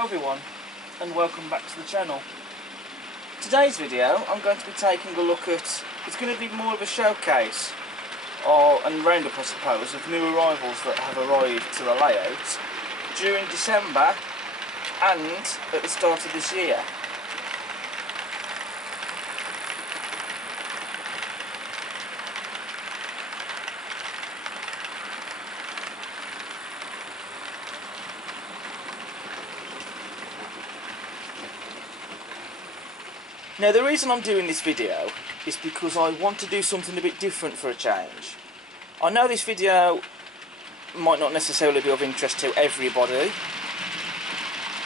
Hello everyone and welcome back to the channel. Today's video I'm going to be taking a look at, it's going to be more of a showcase and roundup I suppose of new arrivals that have arrived to the layout during December and at the start of this year. Now the reason I'm doing this video is because I want to do something a bit different for a change. I know this video might not necessarily be of interest to everybody,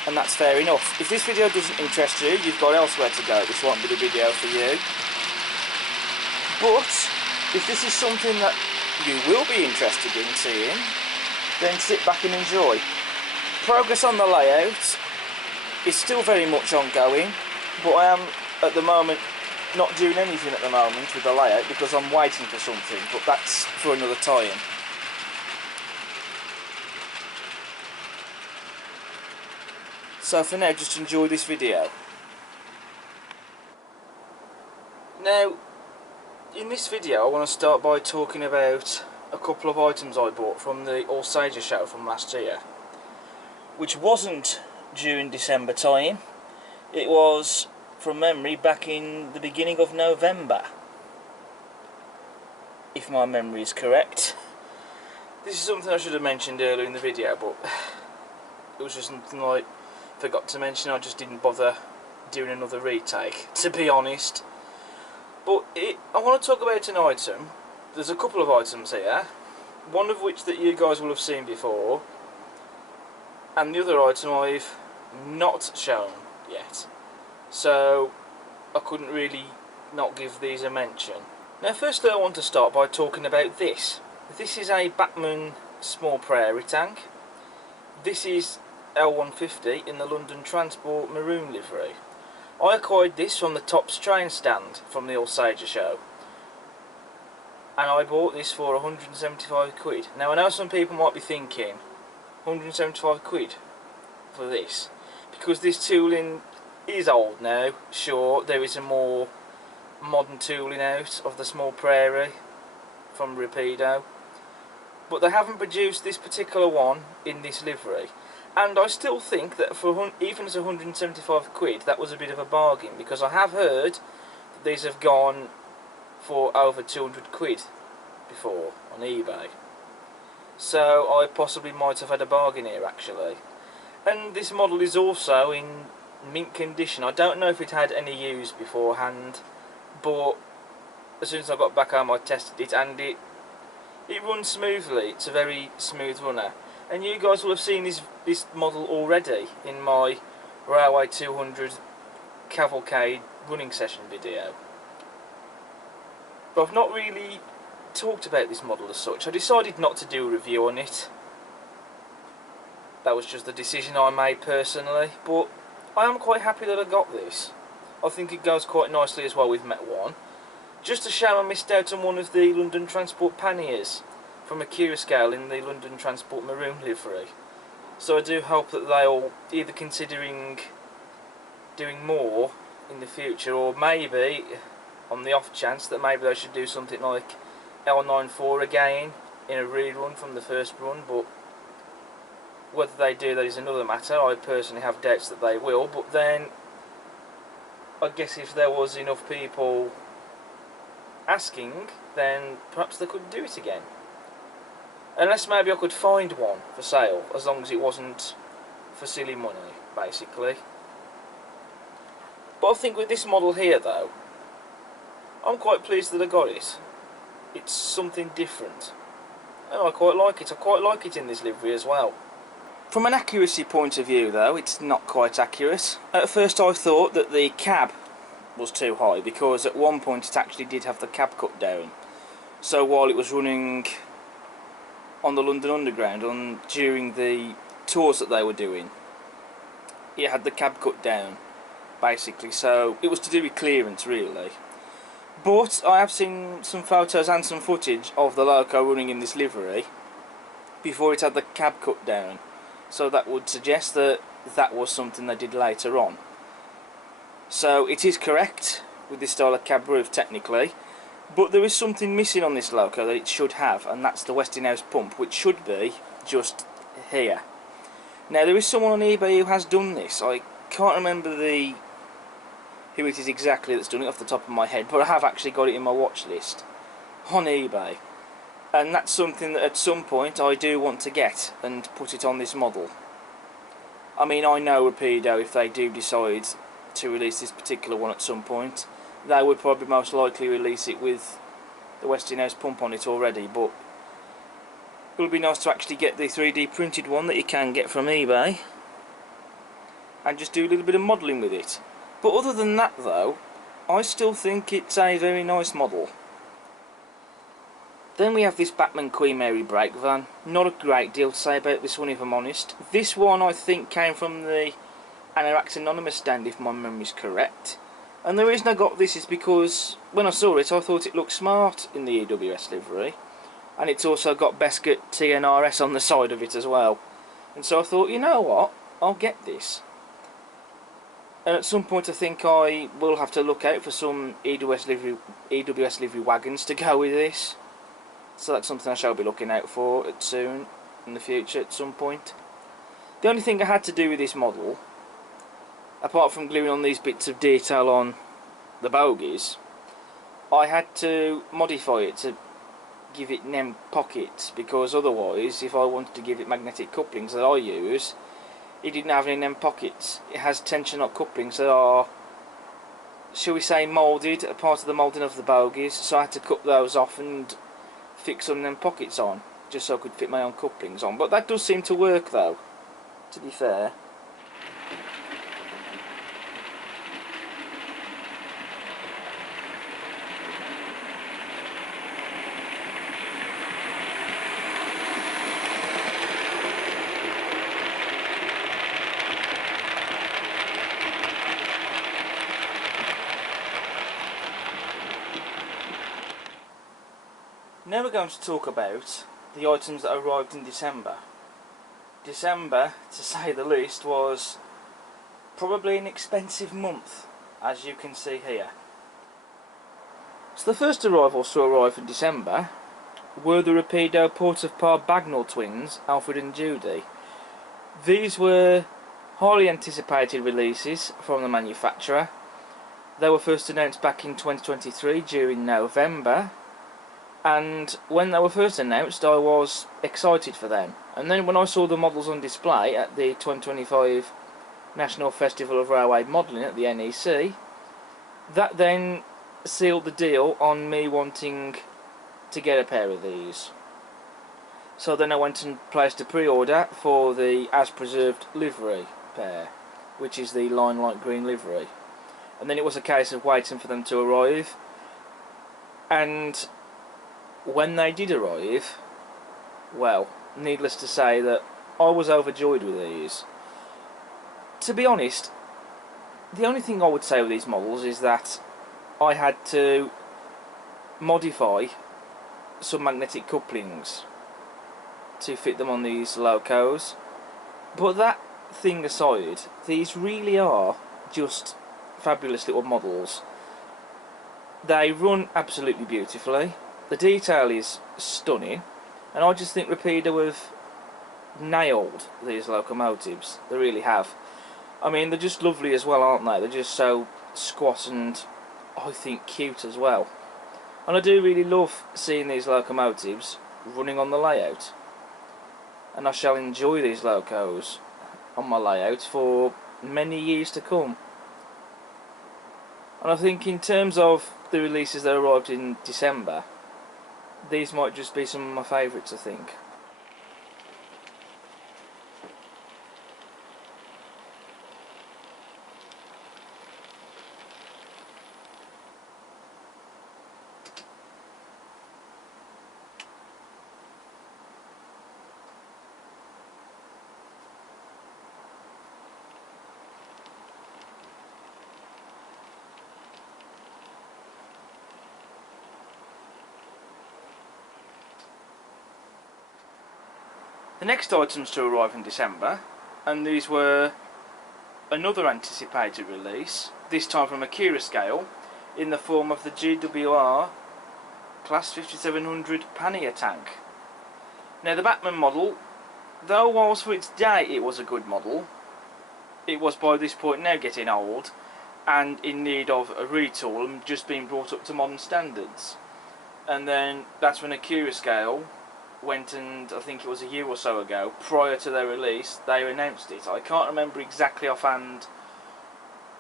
and that's fair enough. If this video doesn't interest you, you've got elsewhere to go. This won't be the video for you. But if this is something that you will be interested in seeing, then sit back and enjoy. Progress on the layout is still very much ongoing, but I am at the moment not doing anything at the moment with the layout because I'm waiting for something, but that's for another time. So for now, just enjoy this video. Now, in this video I want to start by talking about a couple of items I bought from the All-Sager show from last year, which wasn't during December time. It was, from memory, back in the beginning of November, if my memory is correct. This is something I should have mentioned earlier in the video, but it was just something I forgot to mention. I just didn't bother doing another retake, to be honest. But I want to talk about an item. There's a couple of items here, one of which that you guys will have seen before, and the other item I've not shown yet. So I couldn't really not give these a mention. Now firstly I want to start by talking about this. This is a Bachmann small prairie tank. This is L150 in the London Transport maroon livery. I acquired this from the Tops train stand from the All-Sager show, and I bought this for 175 quid. Now I know some people might be thinking 175 quid for this, because this tooling is old now. Sure, there is a more modern tooling out of the small prairie from Rapido, but they haven't produced this particular one in this livery, and I still think that for even as 175 quid that was a bit of a bargain, because I have heard that these have gone for over 200 quid before on eBay, so I possibly might have had a bargain here actually. And this model is also in mint condition. I don't know if it had any use beforehand, but as soon as I got back home I tested it and it runs smoothly. It's a very smooth runner, and you guys will have seen this model already in my Railway 200 Cavalcade running session video, but I've not really talked about this model as such. I decided not to do a review on it. That was just the decision I made personally, but I am quite happy that I got this. I think it goes quite nicely as well with Met 1. Just a shame I missed out on one of the London Transport panniers from Akira scale in the London Transport maroon livery. So I do hope that they are either considering doing more in the future, or maybe on the off chance that maybe they should do something like L94 again in a rerun from the first run, but whether they do that is another matter. I personally have doubts that they will, but then I guess if there was enough people asking, then perhaps they could do it again. Unless maybe I could find one for sale, as long as it wasn't for silly money, basically. But I think with this model here though, I'm quite pleased that I got it. It's something different, and I quite like it. I quite like it in this livery as well. From an accuracy point of view though, it's not quite accurate. At first I thought that the cab was too high, because at one point it actually did have the cab cut down. So while it was running on the London Underground during the tours that they were doing, it had the cab cut down basically, so it was to do with clearance really. But I have seen some photos and some footage of the loco running in this livery before it had the cab cut down. So that would suggest that that was something they did later on. So it is correct with this style of cab roof technically, but there is something missing on this loco that it should have, and that's the Westinghouse pump, which should be just here. Now there is someone on eBay who has done this. I can't remember who it is exactly that's done it off the top of my head, but I have actually got it in my watch list on eBay, and that's something that at some point I do want to get and put it on this model. I mean, I know Rapido, if they do decide to release this particular one at some point, they would probably most likely release it with the Westinghouse pump on it already, but it would be nice to actually get the 3D printed one that you can get from eBay and just do a little bit of modelling with it. But other than that though, I still think it's a very nice model. Then we have this Bachmann Queen Mary brake van. Not a great deal to say about this one, if I'm honest. This one I think came from the Anorax Anonymous stand, if my memory's correct. And the reason I got this is because when I saw it I thought it looked smart in the EWS livery, and it's also got Bescott TNRS on the side of it as well. And so I thought, you know what, I'll get this. And at some point I think I will have to look out for some EWS livery wagons to go with this. So that's something I shall be looking out for soon, in the future at some point. The only thing I had to do with this model, apart from gluing on these bits of detail on the bogies, I had to modify it to give it NEM pockets, because otherwise, if I wanted to give it magnetic couplings that I use, it didn't have any NEM pockets. It has tension knot couplings that are, shall we say, moulded, a part of the moulding of the bogies, so I had to cut those off and fix some of them pockets on, just so I could fit my own couplings on. But that does seem to work though, to be fair. Now we're going to talk about the items that arrived in December. December, to say the least, was probably an expensive month, as you can see here. So the first arrivals to arrive in December were the Rapido Port of Par Bagnall twins, Alfred and Judy. These were highly anticipated releases from the manufacturer. They were first announced back in 2023 during November, and when they were first announced I was excited for them, and then when I saw the models on display at the 2025 National Festival of Railway Modelling at the NEC, that then sealed the deal on me wanting to get a pair of these. So then I went and placed a pre-order for the As Preserved livery pair, which is the Line Light Green livery, and then it was a case of waiting for them to arrive. And when they did arrive, well, needless to say that I was overjoyed with these. To be honest, the only thing I would say with these models is that I had to modify some magnetic couplings to fit them on these locos, but that thing aside, these really are just fabulous little models. They run absolutely beautifully. The detail is stunning, and I just think Rapido have nailed these locomotives. They really have. I mean, they're just lovely as well, aren't they? They're just so squat and, I think, cute as well. And I do really love seeing these locomotives running on the layout. And I shall enjoy these locos on my layout for many years to come. And I think in terms of the releases that arrived in December, these might just be some of my favourites, I think. The next items to arrive in December, and these were another anticipated release, this time from Accurascale, in the form of the GWR Class 5700 pannier tank. Now the Batman model, though whilst for its day it was a good model, it was by this point now getting old and in need of a retool and just being brought up to modern standards. And then that's when Accurascale went, and I think it was a year or so ago, prior to their release, they announced it. I can't remember exactly offhand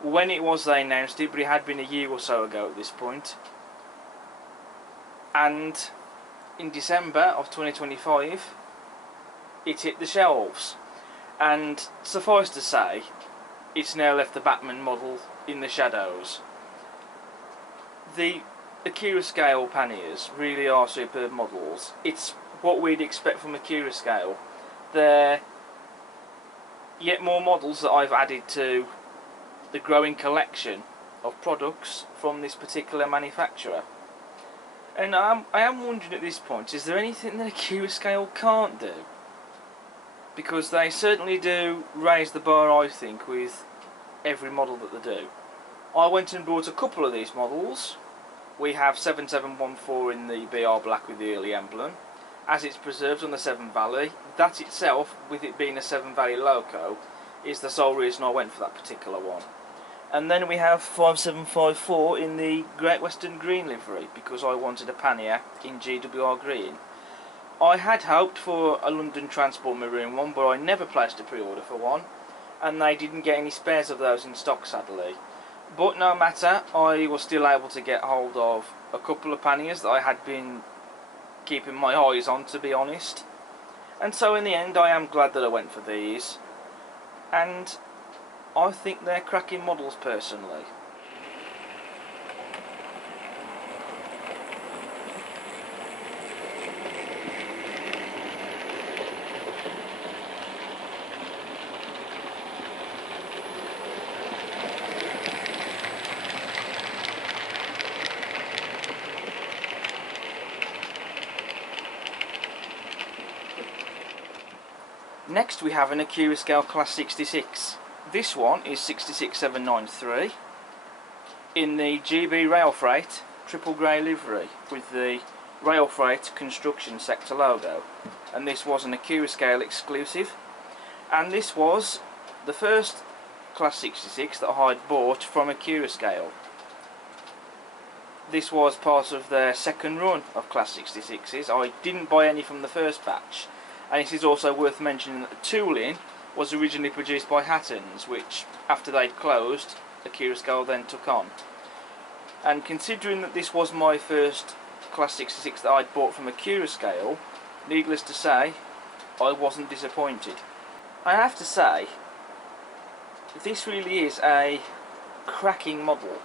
when it was they announced it, but it had been a year or so ago at this point. And in December of 2025 it hit the shelves, and suffice to say it's now left the Batman model in the shadows. The Accurascale panniers really are superb models. It's what we'd expect from Accurascale. They're yet more models that I've added to the growing collection of products from this particular manufacturer. And I am wondering at this point, is there anything that Accurascale can't do? Because they certainly do raise the bar, I think, with every model that they do. I went and bought a couple of these models. We have 7714 in the BR Black with the early emblem, as it's preserved on the Severn Valley. That itself, with it being a Severn Valley loco, is the sole reason I went for that particular one. And then we have 5754 in the Great Western Green livery, because I wanted a pannier in GWR Green. I had hoped for a London Transport Maroon one, but I never placed a pre-order for one, and they didn't get any spares of those in stock, sadly. But no matter, I was still able to get hold of a couple of panniers that I had been keeping my eyes on, to be honest. And so in the end I am glad that I went for these, and I think they're cracking models personally. Next we have an Accurascale Class 66. This one is 66793 in the GB Rail Freight triple grey livery with the Rail Freight construction sector logo, and this was an Accurascale exclusive, and this was the first Class 66 that I had bought from Accurascale. This was part of their second run of Class 66s. I didn't buy any from the first batch, and it is also worth mentioning that the tooling was originally produced by Hattons, which, after they'd closed, Accurascale then took on. And considering that this was my first Class 66 that I'd bought from Accurascale, needless to say, I wasn't disappointed. I have to say, this really is a cracking model.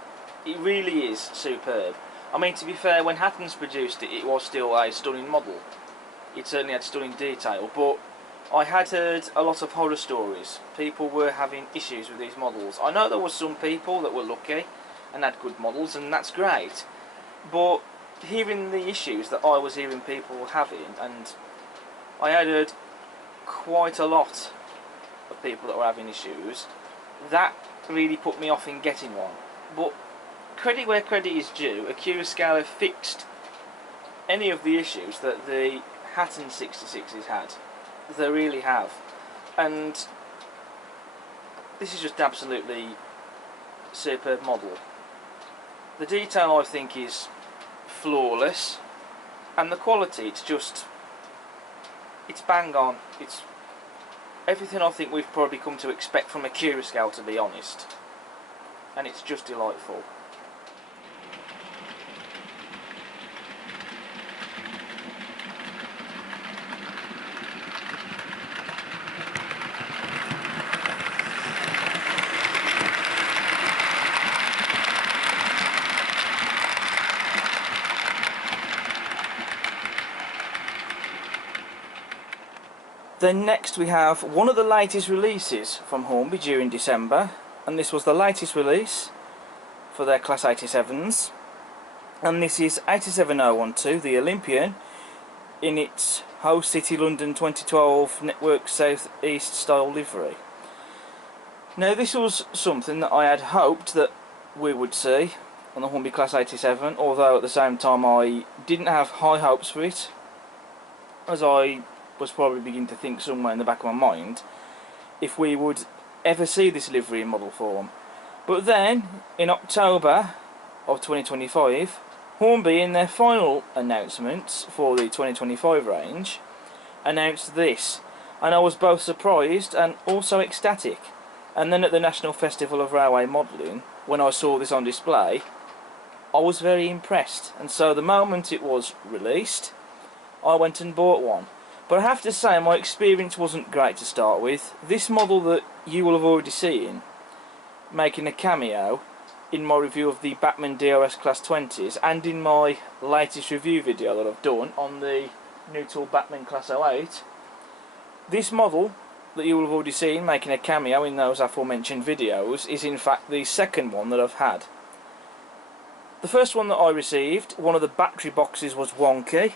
It really is superb. I mean, to be fair, when Hattons produced it, it was still a stunning model. It certainly had stunning detail, but I had heard a lot of horror stories. People were having issues with these models. I know there were some people that were lucky and had good models, and that's great, but hearing the issues that I was hearing people having, and I had heard quite a lot of people that were having issues, that really put me off in getting one. But credit where credit is due, Accurascale have fixed any of the issues that the Hatton 66s had. They really have, and this is just absolutely superb model. The detail, I think, is flawless, and the quality, it's bang on. It's everything I think we've probably come to expect from Accurascale, to be honest, and it's just delightful. Then next we have one of the latest releases from Hornby during December, and this was the latest release for their Class 87s, and this is 87012, the Olympian, in its Ho City London 2012 Network South East style livery. Now this was something that I had hoped that we would see on the Hornby Class 87, although at the same time I didn't have high hopes for it, as I was probably beginning to think somewhere in the back of my mind if we would ever see this livery in model form. But then, in October of 2025, Hornby, in their final announcements for the 2025 range, announced this, and I was both surprised and also ecstatic. And then at the National Festival of Railway Modelling, when I saw this on display, I was very impressed, and so the moment it was released, I went and bought one. But I have to say, my experience wasn't great to start with. This model that you will have already seen making a cameo in my review of the Bachmann DOS Class 20s and in my latest review video that I've done on the New Tool Bachmann Class 08, this model that you will have already seen making a cameo in those aforementioned videos is in fact the second one that I've had. The first one that I received, one of the battery boxes was wonky.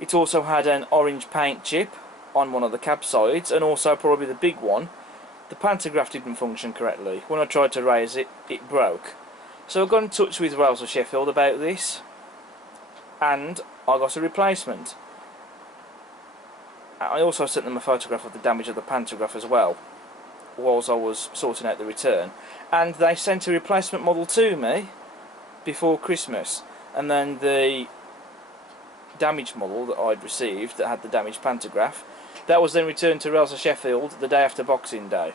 It also had an orange paint chip on one of the cab sides, and also probably the big one, the pantograph didn't function correctly. When I tried to raise it, it broke. So I got in touch with Rails of Sheffield about this, and I got a replacement. I also sent them a photograph of the damage of the pantograph as well, whilst I was sorting out the return. And they sent a replacement model to me before Christmas, and then the damaged model that I'd received that had the damaged pantograph, that was then returned to Rails of Sheffield the day after Boxing Day.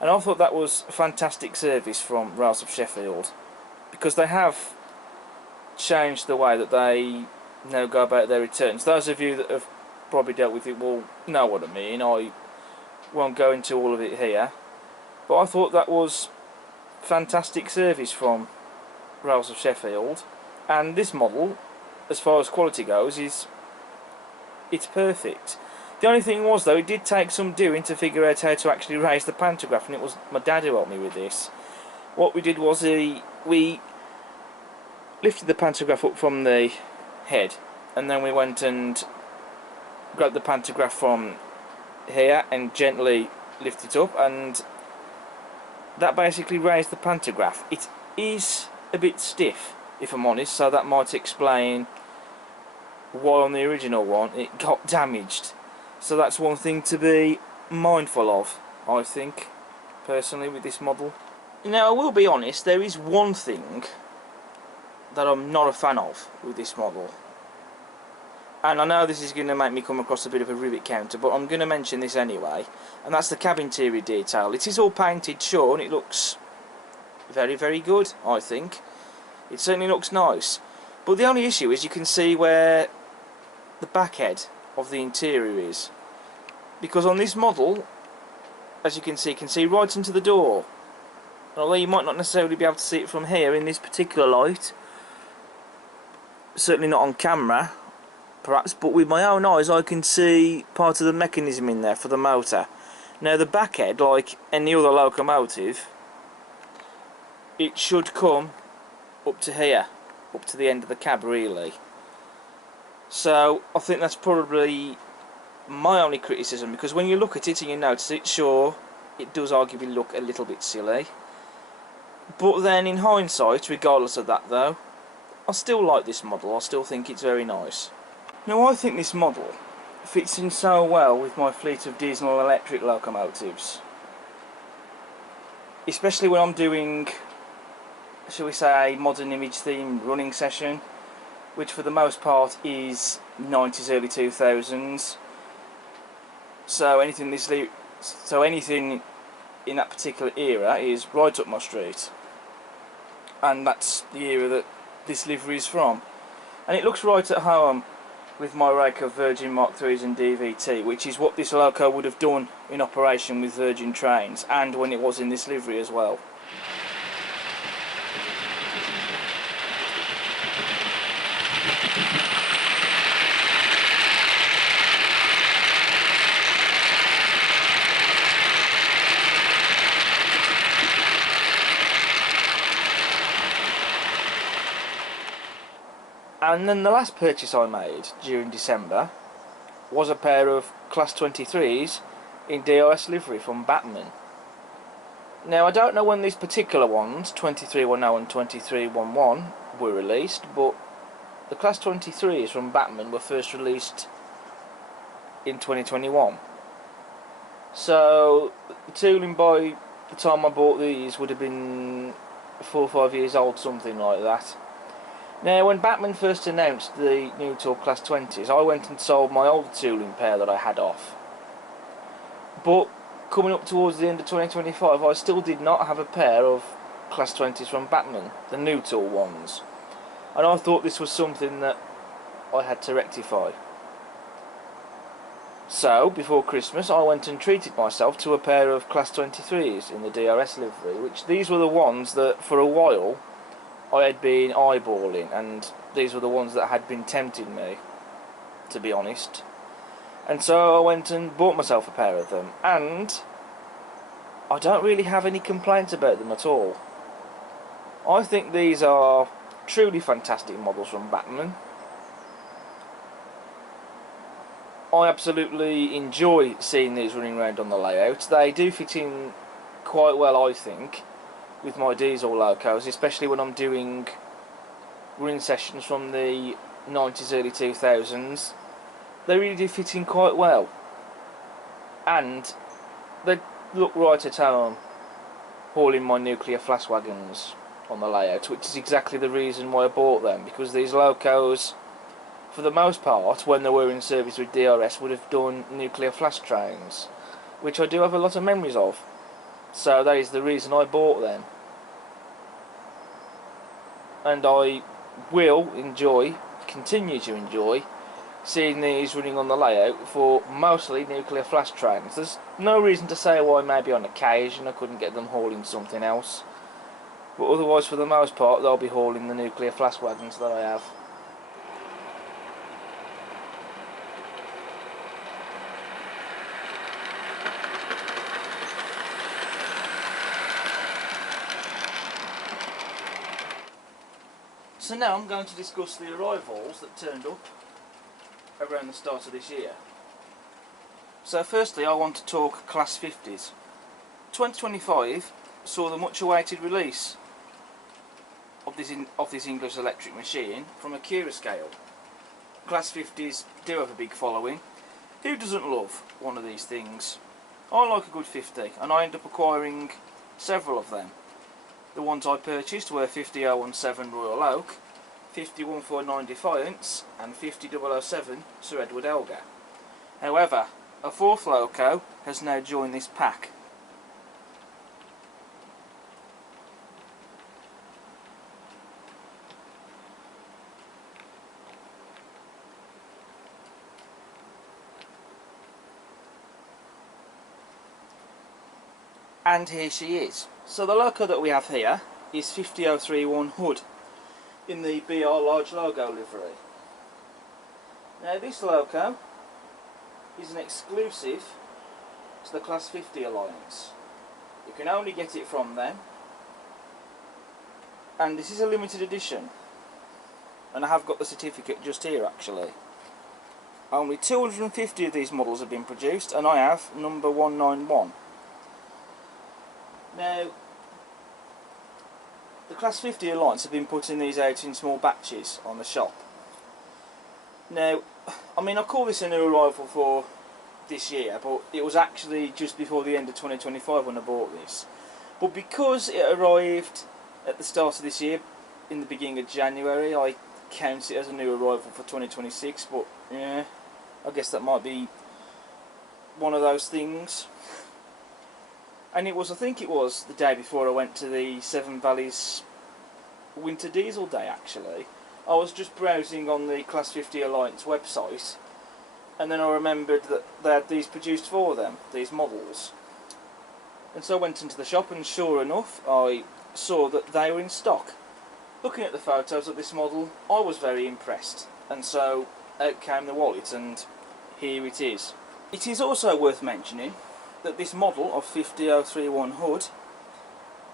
And I thought that was a fantastic service from Rails of Sheffield, because they have changed the way that they now go about their returns. Those of you that have probably dealt with it will know what I mean. I won't go into all of it here, but I thought that was fantastic service from Rails of Sheffield, and this model, as far as quality goes, it's perfect. The only thing was, though, it did take some doing to figure out how to actually raise the pantograph, and it was my dad who helped me with this. What we did was we lifted the pantograph up from the head, and then we went and grabbed the pantograph from here and gently lifted it up, and that basically raised the pantograph. It is a bit stiff, if I'm honest, so that might explain why on the original one it got damaged. So that's one thing to be mindful of, I think, personally, with this model. Now, I will be honest, there is one thing that I'm not a fan of with this model, and I know this is going to make me come across a bit of a rivet counter, but I'm going to mention this anyway, and that's the cab interior detail. It is all painted, sure, and it looks very, very good, I think. It certainly looks nice, but the only issue is you can see where the back head of the interior is, because on this model, as you can see right into the door. And although you might not necessarily be able to see it from here in this particular light, certainly not on camera perhaps, but with my own eyes I can see part of the mechanism in there for the motor. Now the back head, like any other locomotive, it should come up to here, up to the end of the cab really. So I think that's probably my only criticism, because when you look at it and you notice it, sure, it does arguably look a little bit silly, but then in hindsight, regardless of that though, I still like this model. I still think it's very nice. Now I think this model fits in so well with my fleet of diesel and electric locomotives, especially when I'm doing, shall we say, a modern image theme running session, which for the most part is 90s, early 2000s. So anything in that particular era is right up my street, and that's the era that this livery is from. And it looks right at home with my rake of Virgin Mark 3s and DVT, which is what this loco would have done in operation with Virgin trains, and when it was in this livery as well. And then the last purchase I made during December was a pair of Class 23s in DOS livery from Bachmann. Now I don't know when these particular ones, 2310 and 2311, were released, but the Class 23s from Batman were first released in 2021. So the tooling by the time I bought these would have been 4 or 5 years old, something like that. Now when Batman first announced the new Tool Class 20s, I went and sold my old tooling pair that I had off. But coming up towards the end of 2025, I still did not have a pair of Class 20s from Batman, the new Tool ones. And I thought this was something that I had to rectify. So, before Christmas, I went and treated myself to a pair of Class 23s in the DRS livery, which these were the ones that, for a while, I had been eyeballing, and these were the ones that had been tempting me, to be honest. And so I went and bought myself a pair of them, and I don't really have any complaints about them at all. I think these are truly fantastic models from Batman. I absolutely enjoy seeing these running around on the layout. They do fit in quite well, I think, with my diesel locos, especially when I'm doing running sessions from the 90s, early 2000s. They really do fit in quite well, and they look right at home hauling my nuclear flash wagons on the layout, which is exactly the reason why I bought them, because these locos, for the most part, when they were in service with DRS, would have done nuclear flash trains, which I do have a lot of memories of. So that is the reason I bought them. And I will continue to enjoy, seeing these running on the layout for mostly nuclear flash trains. There's no reason to say why maybe on occasion I couldn't get them hauling something else. But otherwise, for the most part, they'll be hauling the nuclear flash wagons that I have. So now I'm going to discuss the arrivals that turned up around the start of this year. So firstly, I want to talk Class 50s. 2025 saw the much awaited release of this English electric machine from Akira Scale. Class 50s do have a big following. Who doesn't love one of these things? I like a good 50, and I end up acquiring several of them. The ones I purchased were 50017 Royal Oak, 50149 Defiance and 50007 Sir Edward Elgar. However, a fourth loco has now joined this pack. And here she is. So the loco that we have here is 50031 Hood in the BR large logo livery. Now this loco is an exclusive to the Class 50 Alliance. You can only get it from them, and this is a limited edition, and I have got the certificate just here actually. Only 250 of these models have been produced, and I have number 191. Now, the Class 50 Alliance have been putting these out in small batches on the shop. Now, I mean, I call this a new arrival for this year, but it was actually just before the end of 2025 when I bought this. But because it arrived at the start of this year, in the beginning of January, I count it as a new arrival for 2026, but yeah, I guess that might be one of those things. And I think it was the day before I went to the Seven Valleys Winter Diesel Day actually. I was just browsing on the Class 50 Alliance website, and then I remembered that they had these produced for them, these models. And so I went into the shop, and sure enough I saw that they were in stock. Looking at the photos of this model, I was very impressed, and so out came the wallet, and here it is. It is also worth mentioning that this model of 50031 Hood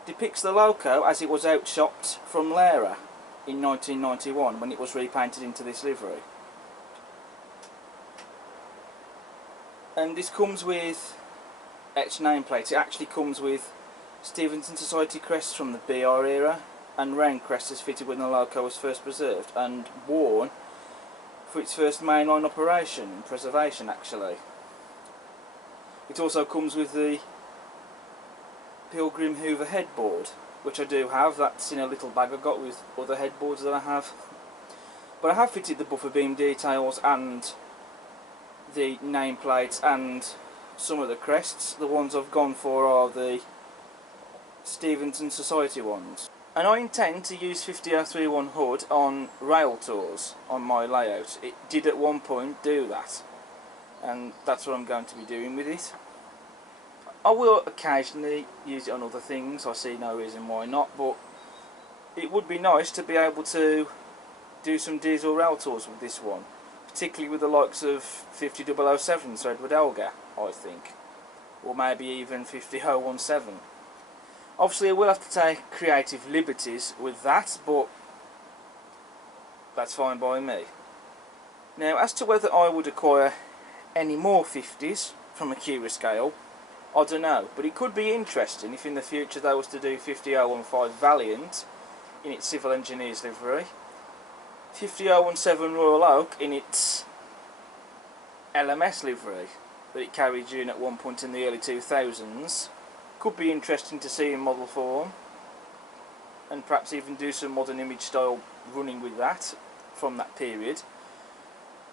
depicts the loco as it was outshopped from Lara in 1991 when it was repainted into this livery. And this comes with etched nameplate. It actually comes with Stevenson Society crests from the BR era, and round crest is fitted when the loco was first preserved and worn for its first mainline operation and preservation actually. It also comes with the Pilgrim Hoover headboard, which I do have. That's in a little bag I got with other headboards that I have. But I have fitted the buffer beam details and the nameplates and some of the crests. The ones I've gone for are the Stevenson Society ones. And I intend to use 50031 HUD on rail tours on my layout. It did at one point do that, and that's what I'm going to be doing with it. I will occasionally use it on other things, I see no reason why not, but it would be nice to be able to do some diesel rail tours with this one, particularly with the likes of 50007 so Edward Elgar, I think, or maybe even 50017. Obviously I will have to take creative liberties with that, but that's fine by me. Now, as to whether I would acquire any more 50s from Accurascale, I don't know, but it could be interesting if in the future they was to do 50015 Valiant in its Civil Engineers livery, 50017 Royal Oak in its LMS livery that it carried during at one point in the early 2000s. Could be interesting to see in model form, and perhaps even do some modern image style running with that from that period.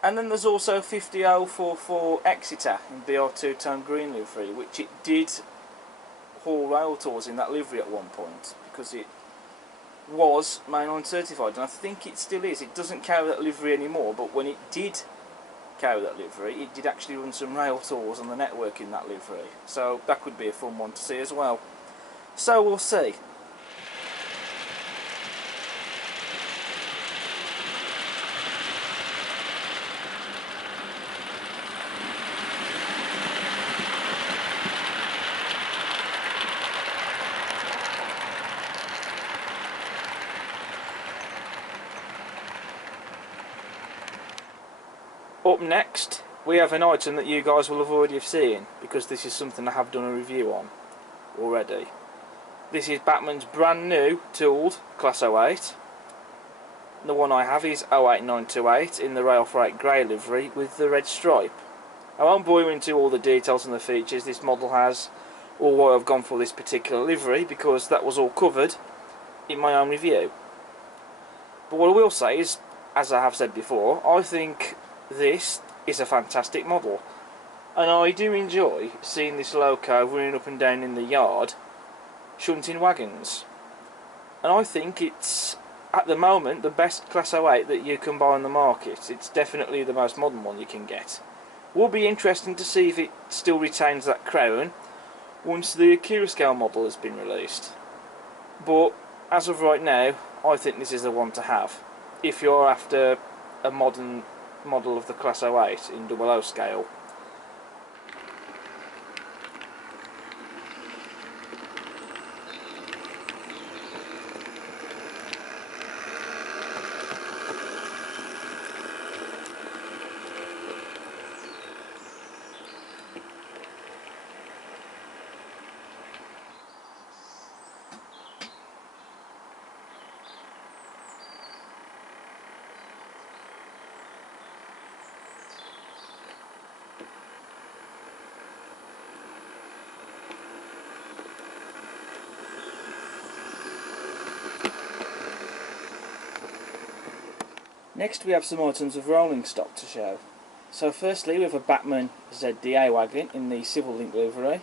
And then there's also 50044 Exeter in BR2 tone green livery, which it did haul rail tours in that livery at one point because it was mainline certified, and I think it still is. It doesn't carry that livery anymore, but when it did carry that livery, it did actually run some rail tours on the network in that livery, so that could be a fun one to see as well. So we'll see. Up next, we have an item that you guys will have already have seen, because this is something I have done a review on already. This is Bachmann's brand new tooled Class 08. The one I have is 08928 in the Rail Freight grey livery with the red stripe. I won't bore you into all the details and the features this model has, or why I've gone for this particular livery, because that was all covered in my own review. But what I will say is, as I have said before, I think this is a fantastic model, and I do enjoy seeing this loco running up and down in the yard shunting wagons, and I think it's at the moment the best Class 08 that you can buy on the market. It's definitely the most modern one you can get. Will be interesting to see if it still retains that crown once the Accurascale model has been released, but as of right now I think this is the one to have if you're after a modern model of the Class 08 in 00 scale. Next we have some items of rolling stock to show. So firstly we have a Bachmann ZDA wagon in the Civil Link livery.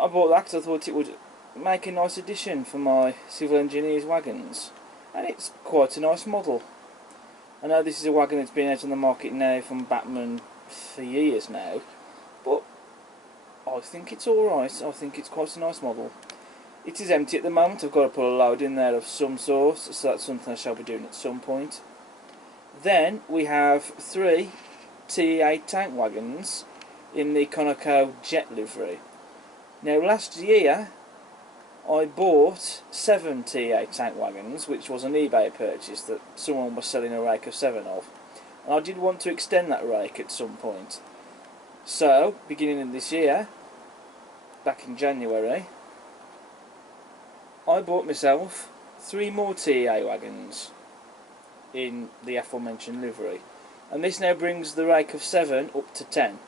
I bought that because I thought it would make a nice addition for my Civil Engineers wagons, and it's quite a nice model. I know this is a wagon that's been out on the market now from Bachmann for years now, but I think it's alright. I think it's quite a nice model. It is empty at the moment. I've got to put a load in there of some sort, so that's something I shall be doing at some point. Then we have 3 TE8 tank wagons in the Conoco Jet livery. Now last year I bought 7 TE8 tank wagons, which was an eBay purchase that someone was selling a rake of 7 of, and I did want to extend that rake at some point. So beginning of this year, back in January, I bought myself 3 more TEA wagons in the aforementioned livery, and this now brings the rake of 7 up to 10.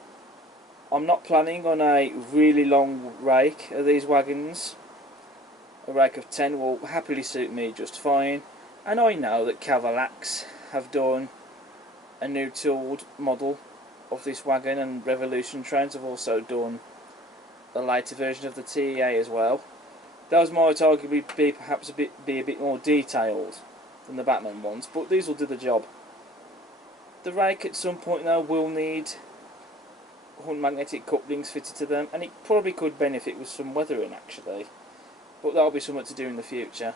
I'm not planning on a really long rake of these wagons. A rake of 10 will happily suit me just fine, and I know that Cavalax have done a new tooled model of this wagon, and Revolution Trains have also done a later version of the TEA as well. Those might arguably be perhaps be a bit more detailed than the Batman ones, but these will do the job. The rake at some point though will need magnetic couplings fitted to them, and it probably could benefit with some weathering actually, but that'll be something to do in the future.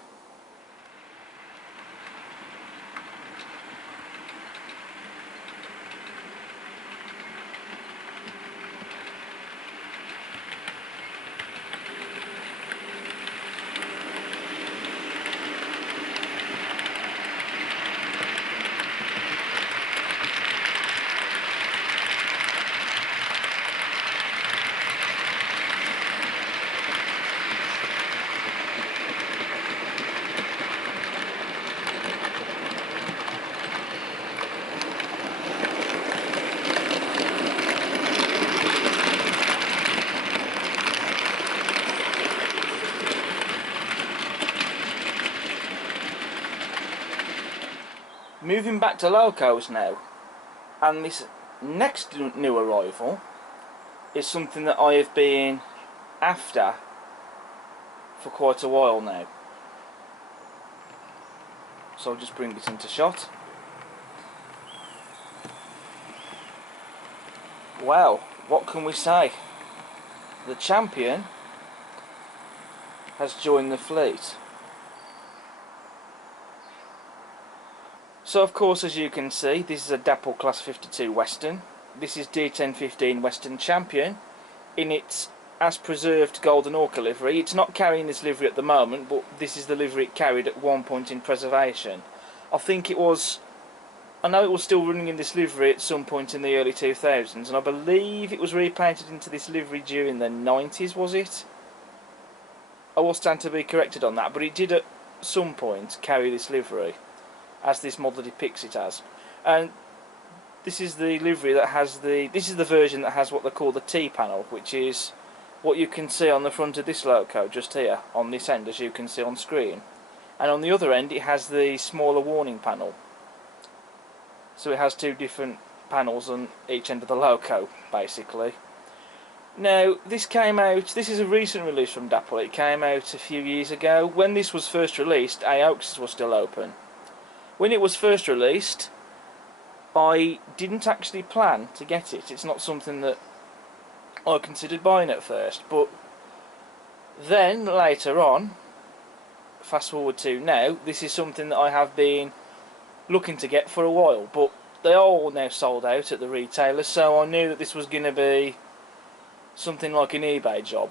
Moving back to locos now, and this next new arrival is something that I have been after for quite a while now. So I'll just bring it into shot. Well, what can we say? The Champion has joined the fleet. So of course, as you can see, this is a Dapple Class 52 Western. This is D1015 Western Champion in its as preserved golden orca livery. It's not carrying this livery at the moment, but this is the livery it carried at one point in preservation. I know it was still running in this livery at some point in the early 2000s, and I believe it was repainted into this livery during the 90s, was it? I will stand to be corrected on that, but it did at some point carry this livery, as this model depicts it as. And this is the livery that has this is the version that has what they call the T panel, which is what you can see on the front of this loco just here on this end, as you can see on screen, and on the other end it has the smaller warning panel. So it has 2 different panels on each end of the loco basically. Now this is a recent release from Dapple. It came out a few years ago. When this was first released, AOXs were still open. When it was first released, I didn't actually plan to get it. It's not something that I considered buying at first, but then later on, fast forward to now, this is something that I have been looking to get for a while, but they are all now sold out at the retailers, so I knew that this was going to be something like an eBay job.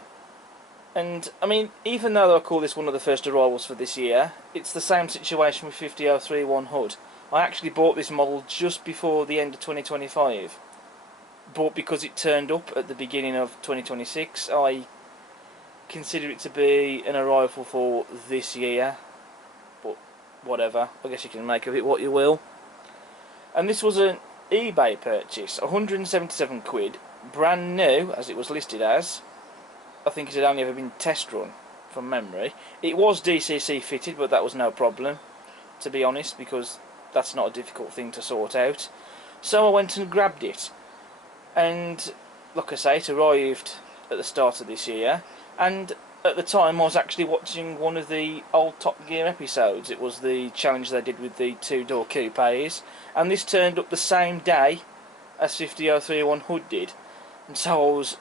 And I mean, even though I call this one of the first arrivals for this year, it's the same situation with 50031 Hood. I actually bought this model just before the end of 2025, but because it turned up at the beginning of 2026, I consider it to be an arrival for this year. But whatever, I guess you can make of it what you will. And this was an eBay purchase, 177 quid, brand new as it was listed as. I think it had only ever been test run from memory. It was DCC fitted, but that was no problem, to be honest, because that's not a difficult thing to sort out. So I went and grabbed it, and like I say, it arrived at the start of this year, and at the time I was actually watching one of the old Top Gear episodes. It was the challenge they did with the 2-door coupes, and this turned up the same day as 50031 Hood did, and so I was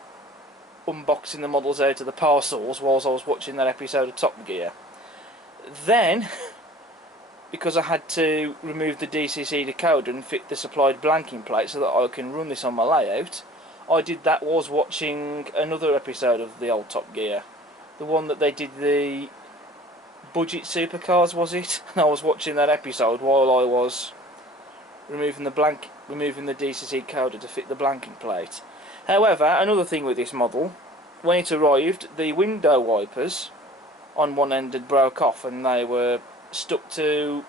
unboxing the models out of the parcels whilst I was watching that episode of Top Gear. Then, because I had to remove the DCC decoder and fit the supplied blanking plate so that I can run this on my layout, I did that whilst watching another episode of the old Top Gear, the one that they did the budget supercars, was it? And I was watching that episode while I was removing the DCC decoder to fit the blanking plate. However, another thing with this model, when it arrived, the window wipers on one end had broke off and they were stuck to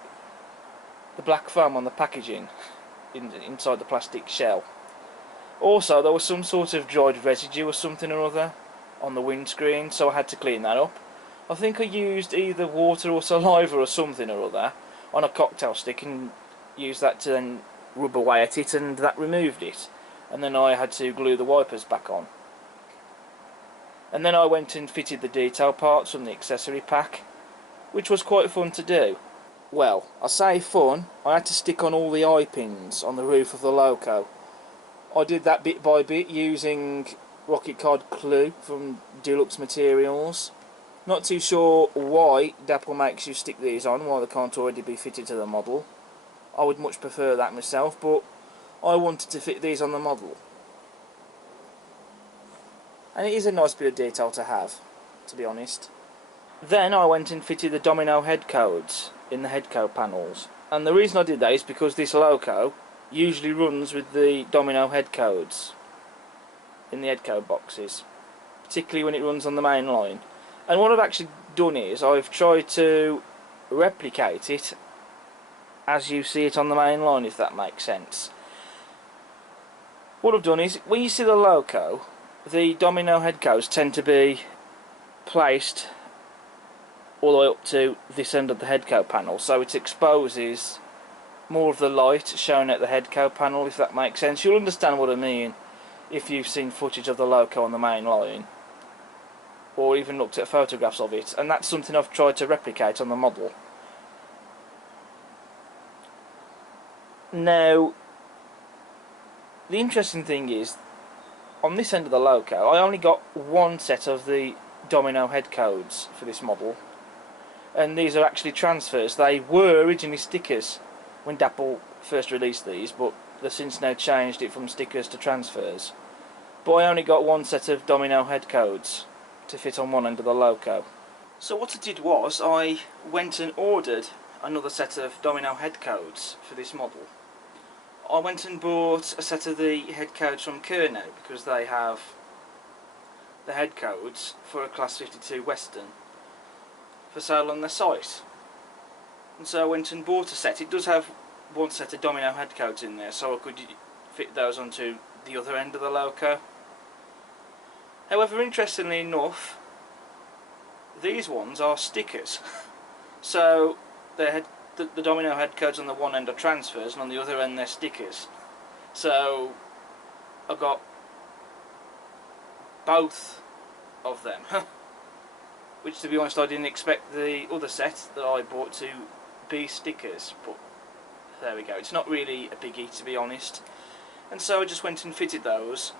the black foam on the packaging inside the plastic shell. Also, there was some sort of dried residue or something or other on the windscreen, so I had to clean that up. I think I used either water or saliva or something or other on a cocktail stick and used that to then rub away at it, and that removed it. And then I had to glue the wipers back on. And then I went and fitted the detail parts from the accessory pack, which was quite fun to do. Well, I say fun, I had to stick on all the eye pins on the roof of the loco. I did that bit by bit using Rocket Cod glue from Deluxe Materials. Not too sure why Dapple makes you stick these on, why they can't already be fitted to the model. I would much prefer that myself, but I wanted to fit these on the model. And it is a nice bit of detail to have, to be honest. Then I went and fitted the Domino head codes in the head code panels. And the reason I did that is because this loco usually runs with the Domino head codes in the head code boxes, particularly when it runs on the main line. And what I've actually done is I've tried to replicate it as you see it on the main line, if that makes sense. What I've done is, when you see the loco, the Domino head codes tend to be placed all the way up to this end of the head code panel, so it exposes more of the light shown at the head code panel, if that makes sense. You'll understand what I mean if you've seen footage of the loco on the main line, or even looked at photographs of it, and that's something I've tried to replicate on the model. Now, the interesting thing is, on this end of the loco, I only got one set of the Domino head codes for this model, and these are actually transfers. They were originally stickers when Dapple first released these, but they've since now changed it from stickers to transfers. But I only got one set of Domino head codes to fit on one end of the loco. So what I did was, I went and ordered another set of Domino head codes for this model. I went and bought a set of the head codes from Kernow, because they have the head codes for a Class 52 Western for sale on their site. And so I went and bought a set. It does have one set of Domino head codes in there, so I could fit those onto the other end of the loco. However, interestingly enough, these ones are stickers. So the Domino head codes on the one end are transfers, and on the other end they're stickers. So I got both of them, which, to be honest, I didn't expect the other set that I bought to be stickers, but there we go. It's not really a biggie, to be honest. And so I just went and fitted those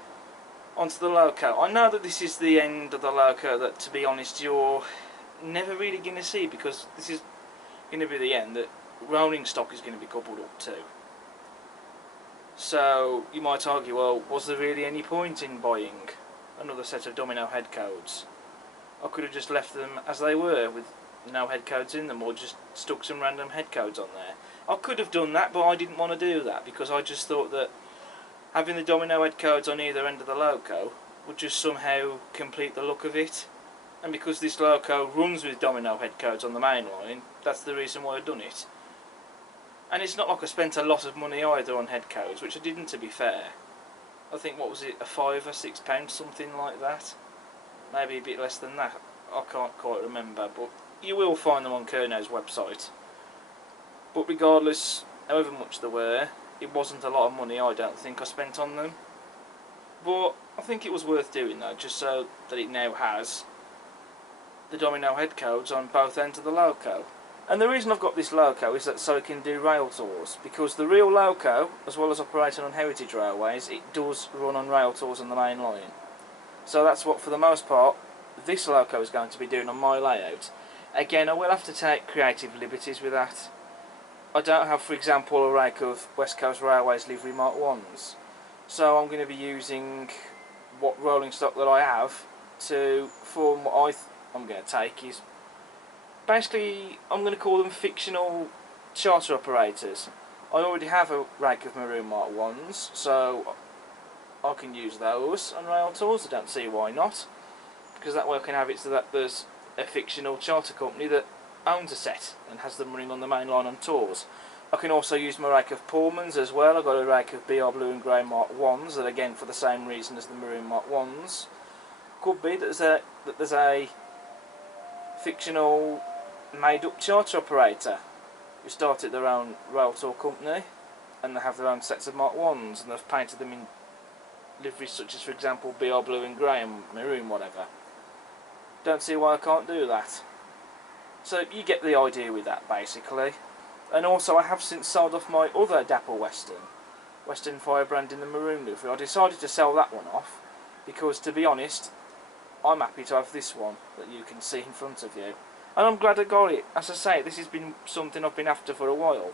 onto the loco. I know that this is the end of the loco that, to be honest, you're never really going to see, because this is going to be the end that rolling stock is going to be coupled up to. So you might argue, well, was there really any point in buying another set of Domino head codes? I could have just left them as they were with no head codes in them, or just stuck some random head codes on there. I could have done that, but I didn't want to do that, because I just thought that having the Domino head codes on either end of the loco would just somehow complete the look of it. And because this loco runs with Domino head codes on the main line, that's the reason why I've done it. And it's not like I spent a lot of money either on head codes, which I didn't, to be fair. I think, what was it, £5 or £6, something like that? Maybe a bit less than that, I can't quite remember, but you will find them on Kernow's website. But regardless, however much they were, it wasn't a lot of money, I don't think, I spent on them. But I think it was worth doing, though, just so that it now has the Domino head codes on both ends of the loco. And the reason I've got this loco is that so it can do rail tours, because the real loco, as well as operating on heritage railways, it does run on rail tours on the main line. So that's what, for the most part, this loco is going to be doing on my layout. Again, I will have to take creative liberties with that. I don't have, for example, a rake of West Coast Railways livery Mark 1s, so I'm going to be using what rolling stock that I have to form what I'm going to take is, basically, I'm going to call them fictional charter operators. I already have a rake of Maroon Mark 1s, so I can use those on rail tours. I don't see why not, because that way I can have it so that there's a fictional charter company that owns a set and has them running on the main line on tours. I can also use my rake of Pullmans as well. I've got a rake of BR Blue and Grey Mark 1s that, again, for the same reason as the Maroon Mark 1s. Could be that there's a fictional made-up charter operator who started their own rail tour company and they have their own sets of Mark 1s and they've painted them in liveries such as, for example, BR Blue and Grey and Maroon, whatever. Don't see why I can't do that. So you get the idea with that, basically. And also I have since sold off my other Dapper Western Firebrand in the Maroon livery. I decided to sell that one off because, to be honest, I'm happy to have this one that you can see in front of you. And I'm glad I got it. As I say, this has been something I've been after for a while.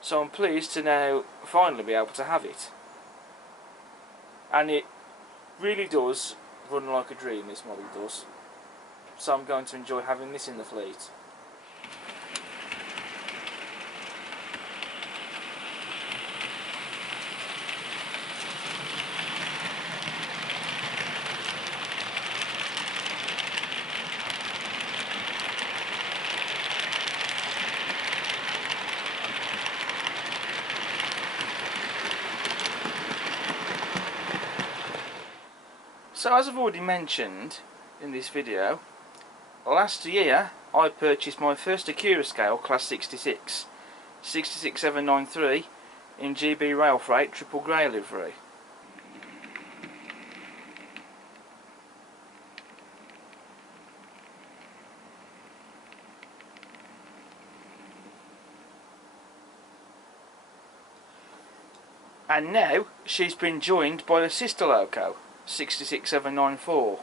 So I'm pleased to now finally be able to have it. And it really does run like a dream, this model does. So I'm going to enjoy having this in the fleet. So as I've already mentioned in this video, last year I purchased my first Akura scale Class 66, 66793 in GB Rail Freight triple grey livery. And now she's been joined by a sister loco, 66794.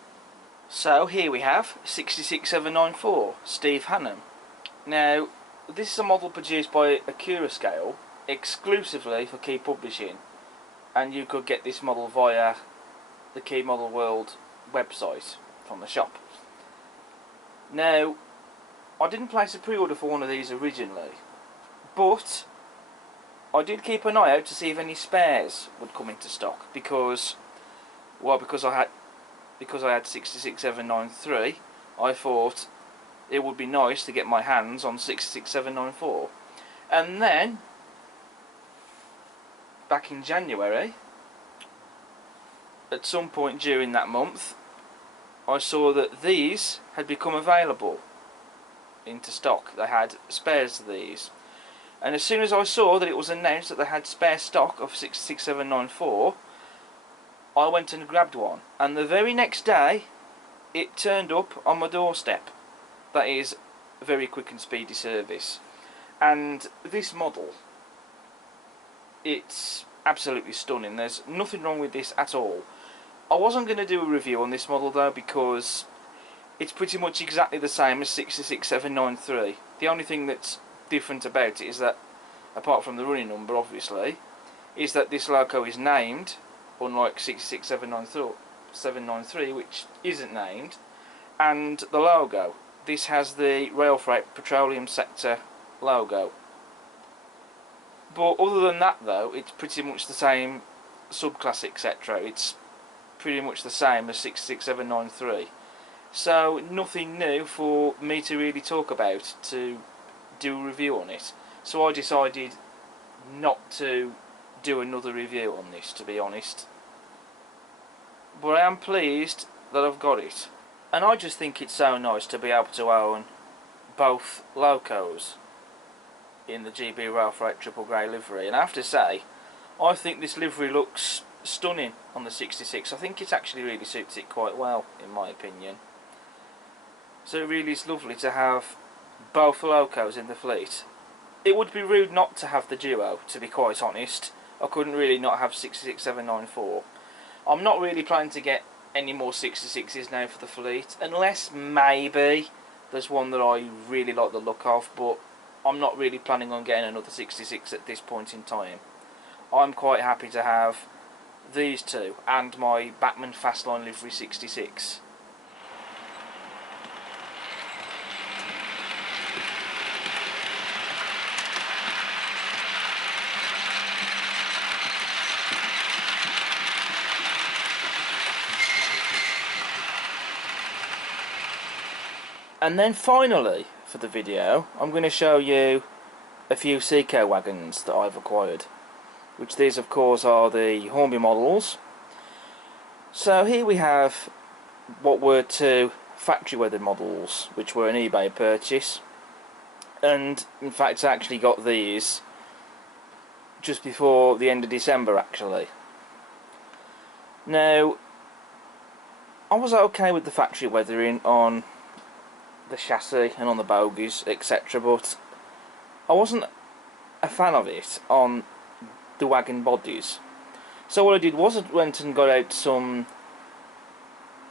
So here we have 66794, Steve Hannum. Now this is a model produced by Akura Scale exclusively for Key Publishing, and you could get this model via the Key Model World website from the shop. Now I didn't place a pre-order for one of these originally, but I did keep an eye out to see if any spares would come into stock because I had 66793, I thought it would be nice to get my hands on 66794. And then back in January, at some point during that month, I saw that these had become available into stock. They had spares of these. And as soon as I saw that it was announced that they had spare stock of 66794, I went and grabbed one. And the very next day, it turned up on my doorstep. That is a very quick and speedy service. And this model, it's absolutely stunning. There's nothing wrong with this at all. I wasn't going to do a review on this model though because it's pretty much exactly the same as 66793. The only thing that's different about it is that, apart from the running number obviously, is that this loco is named, unlike 66793, which isn't named, and the logo. This has the Rail Freight Petroleum Sector logo. But other than that though, it's pretty much the same subclass, etc. It's pretty much the same as 66793. So nothing new for me to really talk about to do a review on it. So I decided not to do another review on this, to be honest. But I am pleased that I've got it. And I just think it's so nice to be able to own both locos in the GB Rail Freight triple grey livery. And I have to say, I think this livery looks stunning on the 66. I think it actually really suits it quite well, in my opinion. So it really is lovely to have both locos in the fleet. It would be rude not to have the duo, to be quite honest. I couldn't really not have 66794. I'm not really planning to get any more 66s now for the fleet, unless maybe there's one that I really like the look of, but I'm not really planning on getting another 66 at this point in time. I'm quite happy to have these two and my Batman Fastline livery 66. And then finally, for the video, I'm going to show you a few Seco wagons that I've acquired. Which these of course are the Hornby models. So here we have what were two factory weathered models, which were an eBay purchase. And in fact I actually got these just before the end of December actually. Now, I was okay with the factory weathering on the chassis and on the bogies, etc., but I wasn't a fan of it on the wagon bodies. So what I did was I went and got out some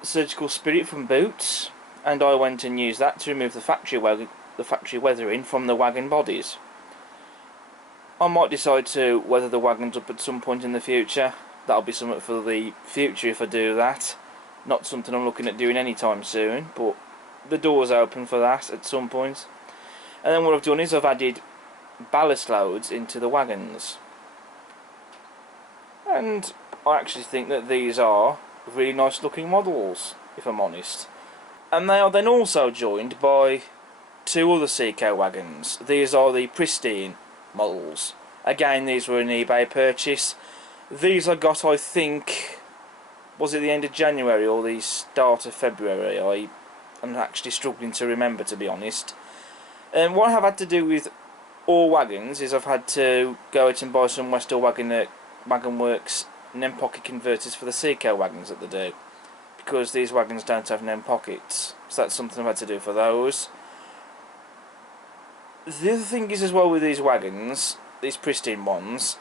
surgical spirit from Boots, and I went and used that to remove the factory weathering from the wagon bodies. I might decide to weather the wagons up at some point in the future. That'll be something for the future if I do that. Not something I'm looking at doing anytime soon, but the door's open for that at some point. And then what I've done is I've added ballast loads into the wagons. And I actually think that these are really nice looking models, if I'm honest. And they are then also joined by two other Seco wagons. These are the Pristine models. Again, these were an eBay purchase. These I got, I think, was it the end of January or the start of February? I'm actually struggling to remember, to be honest. And what I've had to do with all wagons is I've had to go out and buy some Westall Wagon Works NEM pocket converters for the Seco wagons that they do, because these wagons don't have NEM pockets, so that's something I've had to do for those. The other thing is as well with these wagons, these Pristine ones,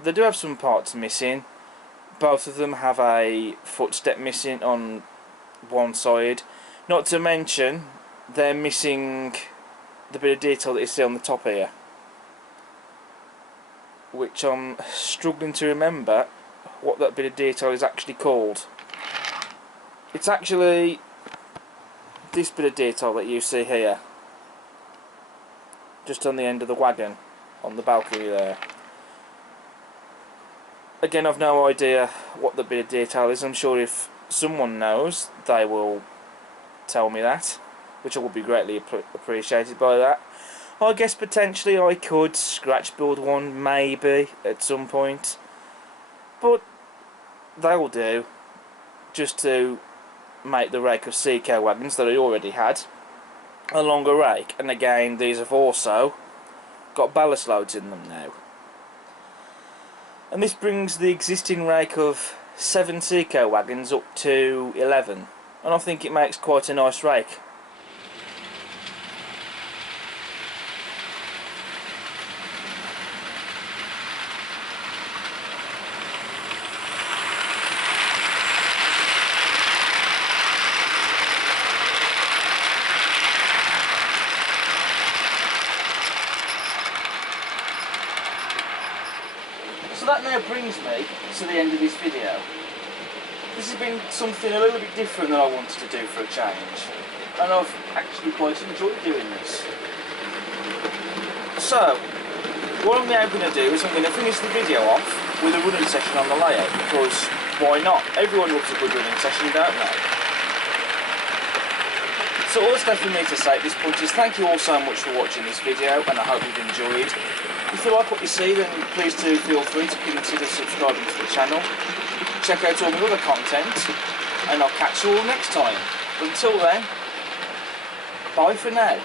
they do have some parts missing. Both of them have a footstep missing on one side, not to mention they're missing the bit of detail that you see on the top here, which I'm struggling to remember what that bit of detail is actually called. It's actually this bit of detail that you see here, just on the end of the wagon, on the balcony there. Again, I've no idea what the bit of detail is. I'm sure if someone knows, they will tell me that, which I would be greatly appreciated by that. I guess potentially I could scratch build one, maybe, at some point. But they'll do, just to make the rake of Seco wagons that I already had a longer rake. And again, these have also got ballast loads in them now. And this brings the existing rake of 7 Seco wagons up to 11. And I think it makes quite a nice rake. So that now brings me to the end of this video. This has been something a little bit different than I wanted to do for a change, and I've actually quite enjoyed doing this. So, what I'm now going to do is I'm going to finish the video off with a running session on the layout, because why not? Everyone loves a good running session, don't they? So all that's left for me to say at this point is thank you all so much for watching this video, and I hope you've enjoyed. If you like what you see, then please do feel free to consider subscribing to the channel. Check out all my other content, and I'll catch you all next time. But until then, bye for now.